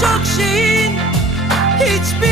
çok şeyin hiçbir